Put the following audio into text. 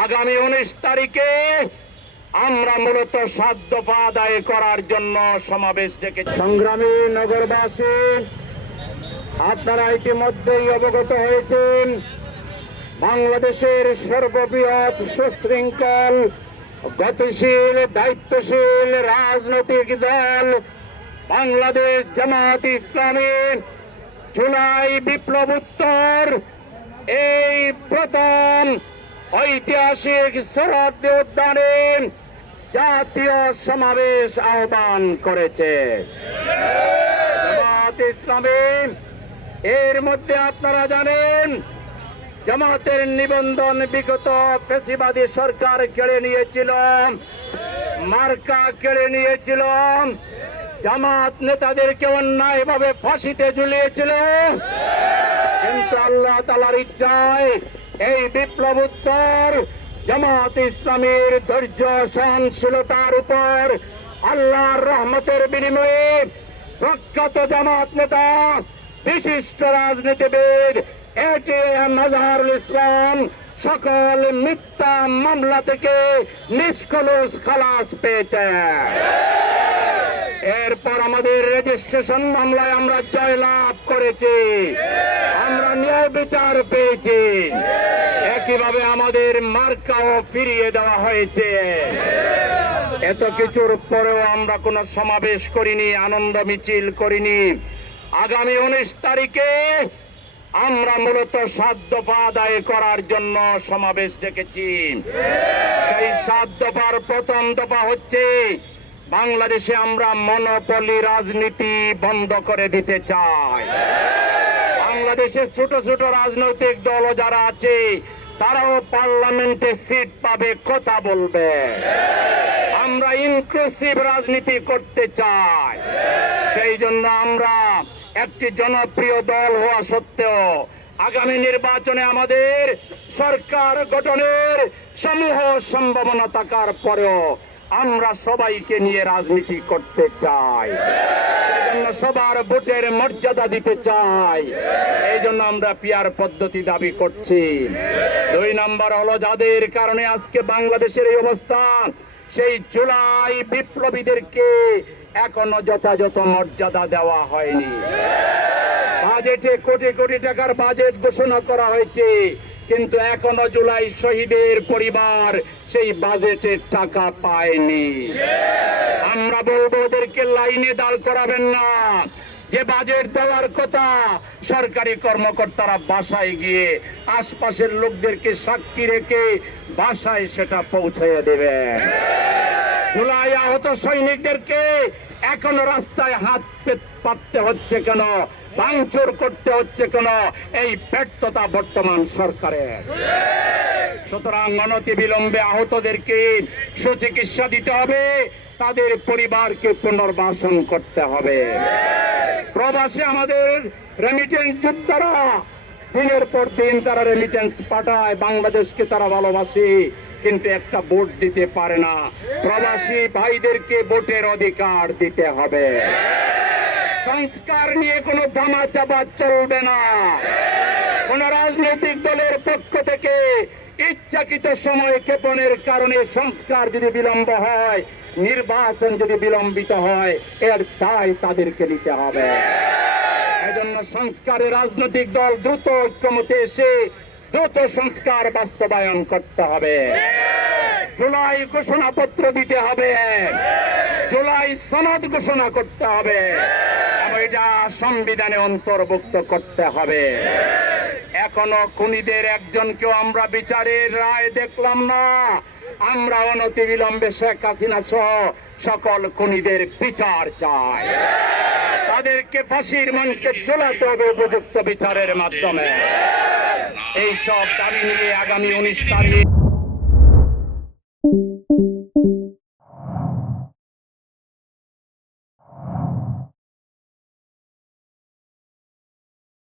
আগামী উনিশ তারিখে আমরা মূলত সাধ্য আদায় করার জন্য সমাবেশ ডেকে সংগ্রামী নগরবাসী, আপনারা ইতিমধ্যেই অবগত হয়েছেন, বাংলাদেশের সর্ববৃহৎ সুশৃঙ্খল, গতিশীল, দায়িত্বশীল রাজনৈতিক দল বাংলাদেশ জামাত ইসলামী জুলাই বিপ্লব উত্তর, এই প্রথম ঐতিহাসিক শরদ উদ্যানে জাতীয় সমাবেশ আহ্বান করেছে। এর মধ্যে আপনারা জানেন, জামাতের নিবন্ধন বিগত পেশিবাদী সরকার কেড়ে নিয়েছিল, মার্কা কেড়ে নিয়েছিল, জামাত নেতাদেরকে অন্যায়ভাবে ফাঁসিতে ঝুলিয়েছিল। কিন্তু আল্লাহ তালার ইচ্ছায় এই বিপ্লব উত্তর জামাত ইসলামের ধৈর্য, সহনশীলতার উপর আল্লাহর রহমতের বিনিময়ে প্রখ্যাত জামাত নেতা, বিশিষ্ট রাজনীতিবিদ এটিএম নজরুল ইসলাম সকল মিথ্যা মামলা থেকে নিষ্কলুষ খালাস পেয়েছে। এরপর আমাদের রেজিস্ট্রেশন মামলায় আমরা জয়লাভ করেছি। আমরা ন্যায় বিচার পেয়েছি। একইভাবে আমাদের মার্কাও ফিরিয়ে দেওয়া হয়েছে। এত কিছুর পরেও আমরা কোনো সমাবেশ করিনি, আনন্দ মিছিল করিনি। আগামী উনিশ তারিখে আমরা মূলত সাত দফা আদায় করার জন্য সমাবেশ ডেকেছি। সেই দফার প্রথম দফা হচ্ছে বাংলাদেশে আমরা মনোপলি রাজনীতি বন্ধ করে দিতে চাই। বাংলাদেশের ছোট ছোট রাজনৈতিক দল যারা আছে, তারাও পার্লামেন্টে সিট পাবে, কথা বলবে। আমরা ইনক্লুসিভ রাজনীতি করতে চাই। সেই জন্য আমরা একটি জনপ্রিয় দল হওয়া সত্ত্বেও আগামী নির্বাচনে আমাদের সরকার গঠনের সমূহ সম্ভাবনা থাকার পরেও আমরা সবাইকে নিয়ে রাজনীতি করতে চাই। সবার ভোটের মর্যাদা দিতে চাই। এই জন্য আমরা পিয়ার পদ্ধতি দাবি করছি। দুই নাম্বার হলো যাদের কারণে আজকে বাংলাদেশের এই অবস্থা সেই জুলাই বিপ্লবীদেরকে এখনও যথাযথ মর্যাদা দেওয়া হয়নি। বাজেটে কোটি কোটি টাকার বাজেট ঘোষণা করা হয়েছে। কিন্তু এখনও জুলাই শহীদের পরিবার সেই বাজেটের টাকা পায়নি। আমরা বলব ওদেরকে লাইনে দাঁড় করাবেন না। যে বাজেট দেওয়ার কথা, সরকারি কর্মকর্তারা বাসায় গিয়ে আশপাশের লোকদেরকে সাক্ষী রেখে বাসায় সেটা পৌঁছে দেবেন। জুলাই আহত সৈনিকদেরকে এখনও রাস্তায় হাত পাততে হচ্ছে কেন? ভাঙচুর করতে হচ্ছে কেন এই ব্যর্থতা বর্তমান সরকারের। সুতরাং অনতি বিলম্বে আহতদেরকে সুচিকিৎসা দিতে হবে, তাদের পরিবারকে পুনর্বাসন করতে হবে। প্রবাসে আমাদের রেমিটেন্স যোদ্ধারা দিনের পর দিন তারা রেমিটেন্স পাঠায়, বাংলাদেশকে তারা ভালোবাসে, কিন্তু একটা ভোট দিতে পারে না। প্রবাসী ভাইদেরকে ভোটের অধিকার দিতে হবে। সংস্কার নিয়ে কোনো দামা চাপা চলবে না। কোন রাজনৈতিক দলের পক্ষ থেকে ইচ্ছাকৃত সময় ক্ষেপণের কারণে সংস্কার যদি বিলম্ব হয়, নির্বাচন যদি বিলম্বিত হয়, এর দায় তাদেরকে নিতে হবে। এজন্য সংস্কারে রাজনৈতিক দল দ্রুত ঐক্যমতে এসে দ্রুত সংস্কার বাস্তবায়ন করতে হবে। জুলাই ঘোষণাপত্র দিতে হবে। জুলাই সনদ ঘোষণা করতে হবে। এটা সংবিধানে অন্তর্ভুক্ত করতে হবে। এখনও খুনিদের একজনকেও আমরা বিচারের রায় দেখলাম না। আমরা অনতি বিলম্বে শেখ হাসিনা সহ সকল খুনিদের বিচার চাই। তাদেরকে ফাঁসির মঞ্চে চলাতে হবে উপযুক্ত বিচারের মাধ্যমে। এইসব দাবি নিয়ে আগামী উনিশ তারিখ